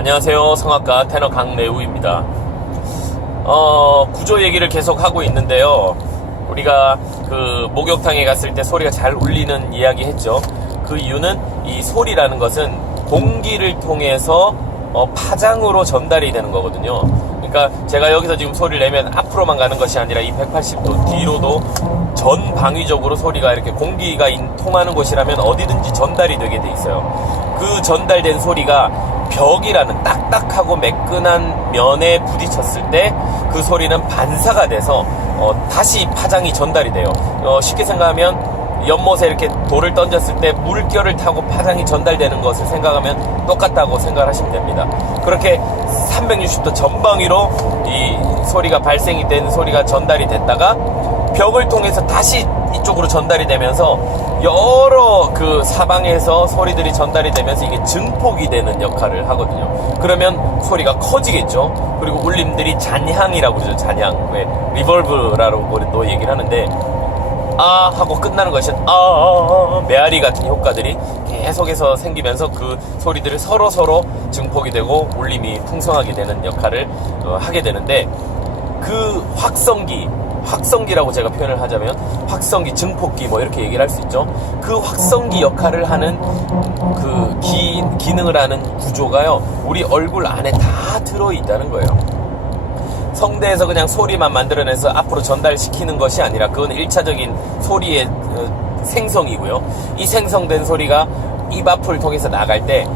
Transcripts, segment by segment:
안녕하세요. 성악가 테너 강래우입니다. 구조 얘기를 계속 하고 있는데요. 우리가 그 목욕탕에 갔을 때 소리가 잘 울리는 이야기 했죠. 그 이유는 이 소리라는 것은 공기를 통해서 파장으로 전달이 되는 거거든요. 그러니까 제가 여기서 지금 소리를 내면 앞으로만 가는 것이 아니라 이 180도 뒤로도 전방위적으로 소리가 이렇게 공기가 통하는 곳이라면 어디든지 전달이 되게 돼 있어요. 그 전달된 소리가 벽이라는 딱딱하고 매끈한 면에 부딪혔을 때 그 소리는 반사가 돼서 다시 파장이 전달이 돼요. 쉽게 생각하면 연못에 이렇게 돌을 던졌을 때 물결을 타고 파장이 전달되는 것을 생각하면 똑같다고 생각을 하시면 됩니다. 그렇게 360도 전방위로 이 소리가 발생이 된 소리가 전달이 됐다가 벽을 통해서 다시 이쪽으로 전달이 되면서 여러 그 사방에서 소리들이 전달이 되면서 이게 증폭이 되는 역할을 하거든요. 그러면 소리가 커지겠죠. 그리고 울림들이 잔향이라고 그러죠. 잔향. 왜 리벌브라고 또 얘기를 하는데 아 하고 끝나는 것이 메아리 같은 효과들이 계속해서 생기면서 그 소리들을 서로 증폭이 되고 울림이 풍성하게 되는 역할을 하게 되는데 그 확성기라고 제가 표현을 하자면 확성기, 증폭기 뭐 이렇게 얘기를 할 수 있죠. 그 확성기 역할을 하는 그 기능을 하는 구조가요, 우리 얼굴 안에 다 들어있다는 거예요. 성대에서 그냥 소리만 만들어내서 앞으로 전달시키는 것이 아니라 그건 1차적인 소리의 생성이고요. 이 생성된 소리가 입 앞을 통해서 나갈 때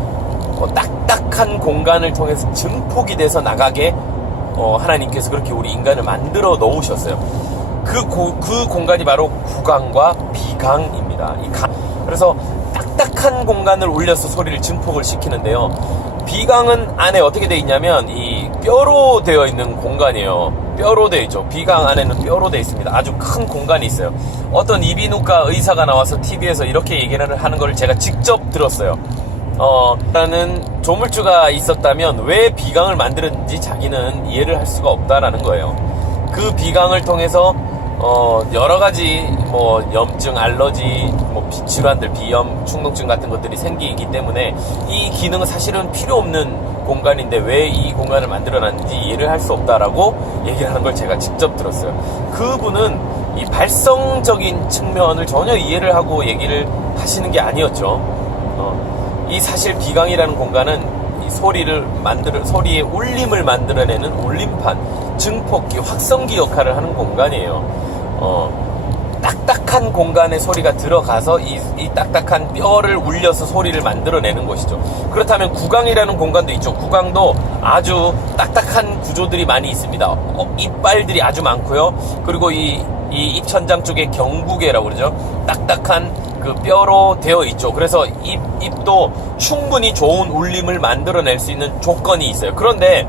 딱딱한 공간을 통해서 증폭이 돼서 나가게 하나님께서 그렇게 우리 인간을 만들어 놓으셨어요. 그 공간이 바로 구강과 비강입니다. 그래서 딱딱한 공간을 울려서 소리를 증폭을 시키는데요. 비강은 안에 어떻게 되어 있냐면 이 뼈로 되어 있는 공간이에요. 뼈로 되어 있죠. 비강 안에는 뼈로 되어 있습니다. 아주 큰 공간이 있어요. 어떤 이비인후과 의사가 나와서 TV에서 이렇게 얘기를 하는 걸 제가 직접 들었어요. 라는 조물주가 있었다면 왜 비강을 만들었는지 자기는 이해를 할 수가 없다라는 거예요. 그 비강을 통해서 여러가지 염증, 알러지, 질환들, 비염, 충농증 같은 것들이 생기기 때문에 이 기능은 사실은 필요 없는 공간인데 왜 이 공간을 만들어놨는지 이해를 할 수 없다라고 얘기를 하는 걸 제가 직접 들었어요. 그분은 이 발성적인 측면을 전혀 이해를 하고 얘기를 하시는 게 아니었죠. 이 사실 비강이라는 공간은 이 소리의 울림을 만들어내는 울림판, 증폭기, 확성기 역할을 하는 공간이에요. 딱딱한 공간에 소리가 들어가서 이 딱딱한 뼈를 울려서 소리를 만들어내는 것이죠. 그렇다면 구강이라는 공간도 있죠. 구강도 아주 딱딱한 구조들이 많이 있습니다. 이빨들이 아주 많고요. 그리고 이 입천장 쪽에 경구개라고 그러죠. 딱딱한 그 뼈로 되어 있죠. 그래서 입도 충분히 좋은 울림을 만들어낼 수 있는 조건이 있어요. 그런데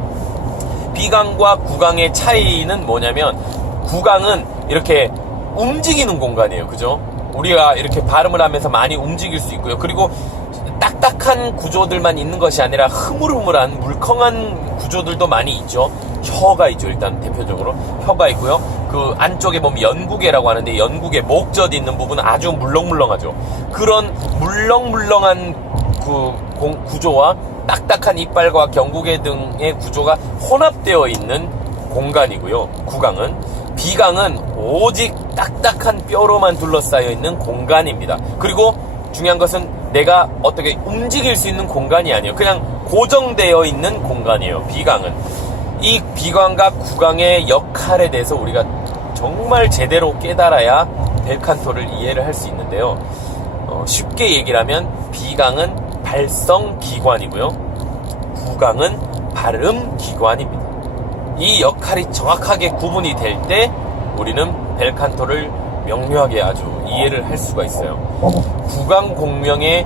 비강과 구강의 차이는 뭐냐면 구강은 이렇게 움직이는 공간이에요. 그죠? 우리가 이렇게 발음을 하면서 많이 움직일 수 있고요. 그리고 딱딱한 구조들만 있는 것이 아니라 흐물흐물한 물컹한 구조들도 많이 있죠. 혀가 있죠. 일단 대표적으로 혀가 있고요. 그 안쪽에 보면 연구개라고 하는데 연구개 목젖 있는 부분은 아주 물렁물렁하죠. 그런 물렁물렁한 구조와 딱딱한 이빨과 경구개 등의 구조가 혼합되어 있는 공간이고요. 구강은. 비강은 오직 딱딱한 뼈로만 둘러싸여 있는 공간입니다. 그리고 중요한 것은 내가 어떻게 움직일 수 있는 공간이 아니에요. 그냥 고정되어 있는 공간이에요. 비강은. 이 비강과 구강의 역할에 대해서 우리가 정말 제대로 깨달아야 벨칸토를 이해를 할 수 있는데요. 쉽게 얘기를 하면 비강은 발성기관이고요. 구강은 발음기관입니다. 이 역할이 정확하게 구분이 될 때 우리는 벨칸토를 명료하게 아주 이해를 할 수가 있어요. 구강 공명의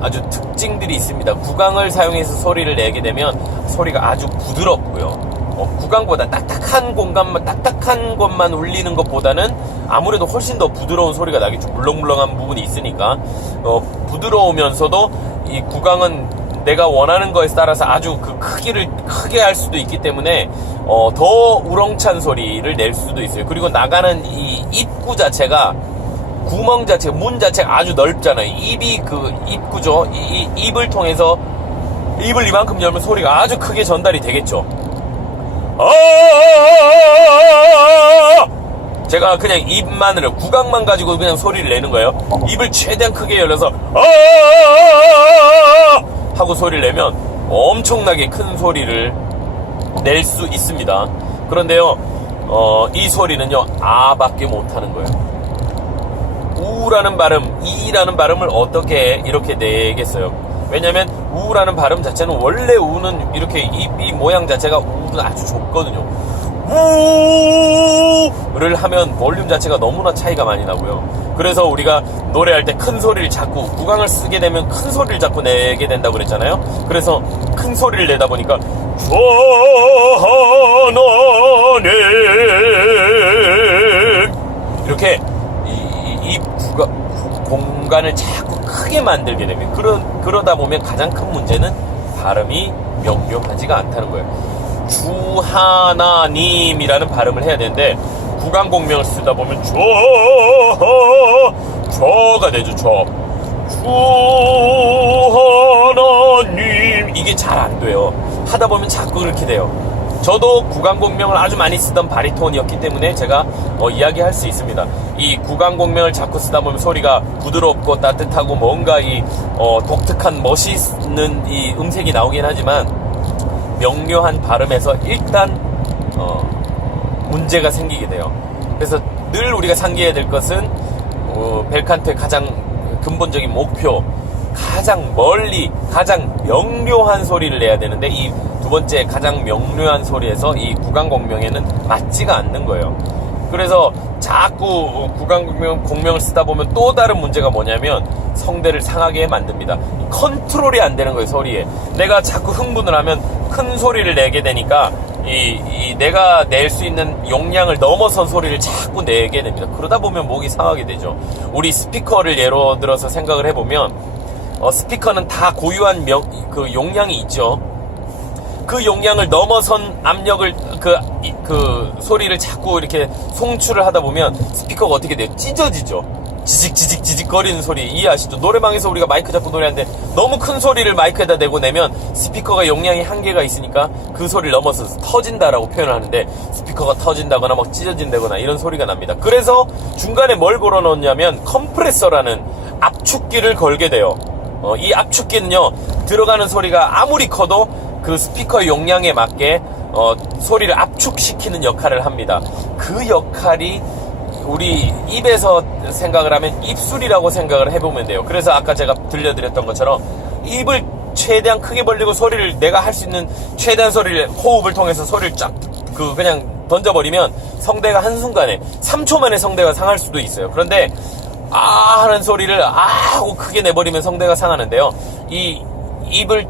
아주 특징들이 있습니다. 구강을 사용해서 소리를 내게 되면 소리가 아주 부드럽고요. 구강보다 딱딱한 것만 울리는 것보다는 아무래도 훨씬 더 부드러운 소리가 나겠죠. 물렁물렁한 부분이 있으니까. 부드러우면서도 이 구강은 내가 원하는 거에 따라서 아주 그 크기를 크게 할 수도 있기 때문에 더 우렁찬 소리를 낼 수도 있어요. 그리고 나가는 이 입구 자체가 구멍 자체, 문 자체가 아주 넓잖아요. 입이 그 입구죠. 이 입을 통해서 입을 이만큼 열면 소리가 아주 크게 전달이 되겠죠. 제가 그냥 입만으로 구강만 가지고 그냥 소리를 내는 거예요. 입을 최대한 크게 열어서 하고 소리를 내면 엄청나게 큰 소리를 낼 수 있습니다. 그런데요, 이 소리는요, 밖에 못하는 거예요. 우라는 발음, 이라는 발음을 어떻게 이렇게 내겠어요? 왜냐면 우라는 발음 자체는 원래 우는 이렇게 입 모양 자체가 우는 아주 좁거든요. 우를 하면 볼륨 자체가 너무나 차이가 많이 나고요. 그래서 우리가 노래할 때 큰 소리를 자꾸 구강을 쓰게 되면 큰 소리를 자꾸 내게 된다고 그랬잖아요. 그래서 큰 소리를 내다 보니까 하나님 이렇게 이 공간을 자꾸 크게 만들게 되면 그러다 보면 가장 큰 문제는 발음이 명료하지가 않다는 거예요. 주 하나님이라는 발음을 해야 되는데 구강 공명을 쓰다 보면 저가 되죠. 주 하나님 이게 잘 안 돼요. 하다 보면 자꾸 그렇게 돼요. 저도 구강 공명을 아주 많이 쓰던 바리톤이었기 때문에 제가 이야기할 수 있습니다. 이 구강 공명을 자꾸 쓰다 보면 소리가 부드럽고 따뜻하고 뭔가 이 독특한 멋있는 이 음색이 나오긴 하지만 명료한 발음에서 일단 문제가 생기게 돼요. 그래서 늘 우리가 상기해야 될 것은 벨칸토의 가장 근본적인 목표, 가장 멀리 가장 명료한 소리를 내야 되는데 이 두 번째 가장 명료한 소리에서 이 구강 공명에는 맞지가 않는 거예요. 그래서 자꾸 구강 공명을 쓰다 보면 또 다른 문제가 뭐냐면 성대를 상하게 만듭니다. 컨트롤이 안 되는 거예요. 소리에 내가 자꾸 흥분을 하면 큰 소리를 내게 되니까 내가 낼 수 있는 용량을 넘어선 소리를 자꾸 내게 됩니다. 그러다 보면 목이 상하게 되죠. 우리 스피커를 예로 들어서 생각을 해보면 스피커는 다 고유한 그 용량이 있죠. 그 용량을 넘어선 압력을 그 소리를 자꾸 이렇게 송출을 하다 보면 스피커가 어떻게 돼요? 찢어지죠. 지직 거리는 소리 이해하시죠? 노래방에서 우리가 마이크 잡고 노래하는데 너무 큰 소리를 마이크에다 대고 내면 스피커가 용량이 한계가 있으니까 그 소리를 넘어서 터진다라고 표현을 하는데 스피커가 터진다거나 막 찢어진다거나 이런 소리가 납니다. 그래서 중간에 뭘 걸어 놓냐면 컴프레서라는 압축기를 걸게 돼요. 이 압축기는요, 들어가는 소리가 아무리 커도 그 스피커의 용량에 맞게 소리를 압축시키는 역할을 합니다. 그 역할이 우리 입에서 생각을 하면 입술이라고 생각을 해보면 돼요. 그래서 아까 제가 들려드렸던 것처럼 입을 최대한 크게 벌리고 소리를 내가 할 수 있는 최대한 소리를 호흡을 통해서 소리를 쫙 그냥 던져버리면 성대가 한순간에 3초 만에 성대가 상할 수도 있어요. 그런데 하는 소리를 하고 크게 내버리면 성대가 상하는데요. 이 입을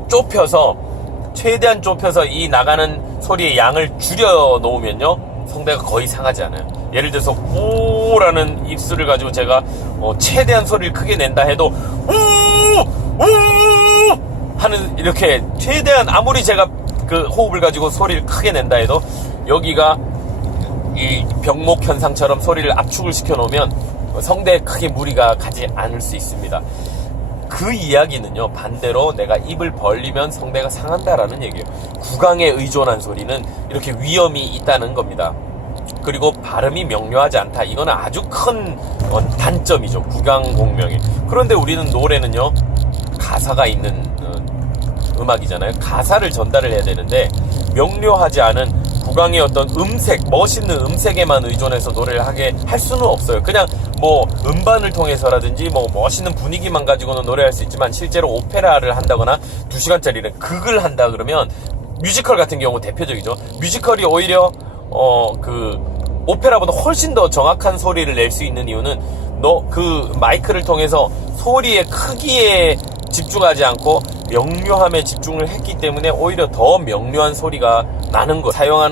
최대한 좁혀서 이 나가는 소리의 양을 줄여 놓으면요 성대가 거의 상하지 않아요. 예를 들어서 우라는 입술을 가지고 제가 최대한 소리를 크게 낸다 해도 우 하는 이렇게 최대한 아무리 제가 그 호흡을 가지고 소리를 크게 낸다 해도 여기가 이 병목 현상처럼 소리를 압축을 시켜 놓으면 성대에 크게 무리가 가지 않을 수 있습니다. 그 이야기는요, 반대로 내가 입을 벌리면 성대가 상한다라는 얘기예요. 구강에 의존한 소리는 이렇게 위험이 있다는 겁니다. 그리고 발음이 명료하지 않다. 이거는 아주 큰 단점이죠. 구강 공명이. 그런데 우리는 노래는요, 가사가 있는 음악이잖아요. 가사를 전달을 해야 되는데 명료하지 않은 구강의 어떤 음색, 멋있는 음색에만 의존해서 노래를 하게 할 수는 없어요. 그냥 뭐 음반을 통해서라든지 뭐 멋있는 분위기만 가지고는 노래할 수 있지만 실제로 오페라를 한다거나 2시간짜리를 극을 한다 그러면 뮤지컬 같은 경우 대표적이죠. 뮤지컬이 오히려 그 오페라보다 훨씬 더 정확한 소리를 낼 수 있는 이유는 그 마이크를 통해서 소리의 크기에 집중하지 않고 명료함에 집중을 했기 때문에 오히려 더 명료한 소리가 나는 것. 사용하는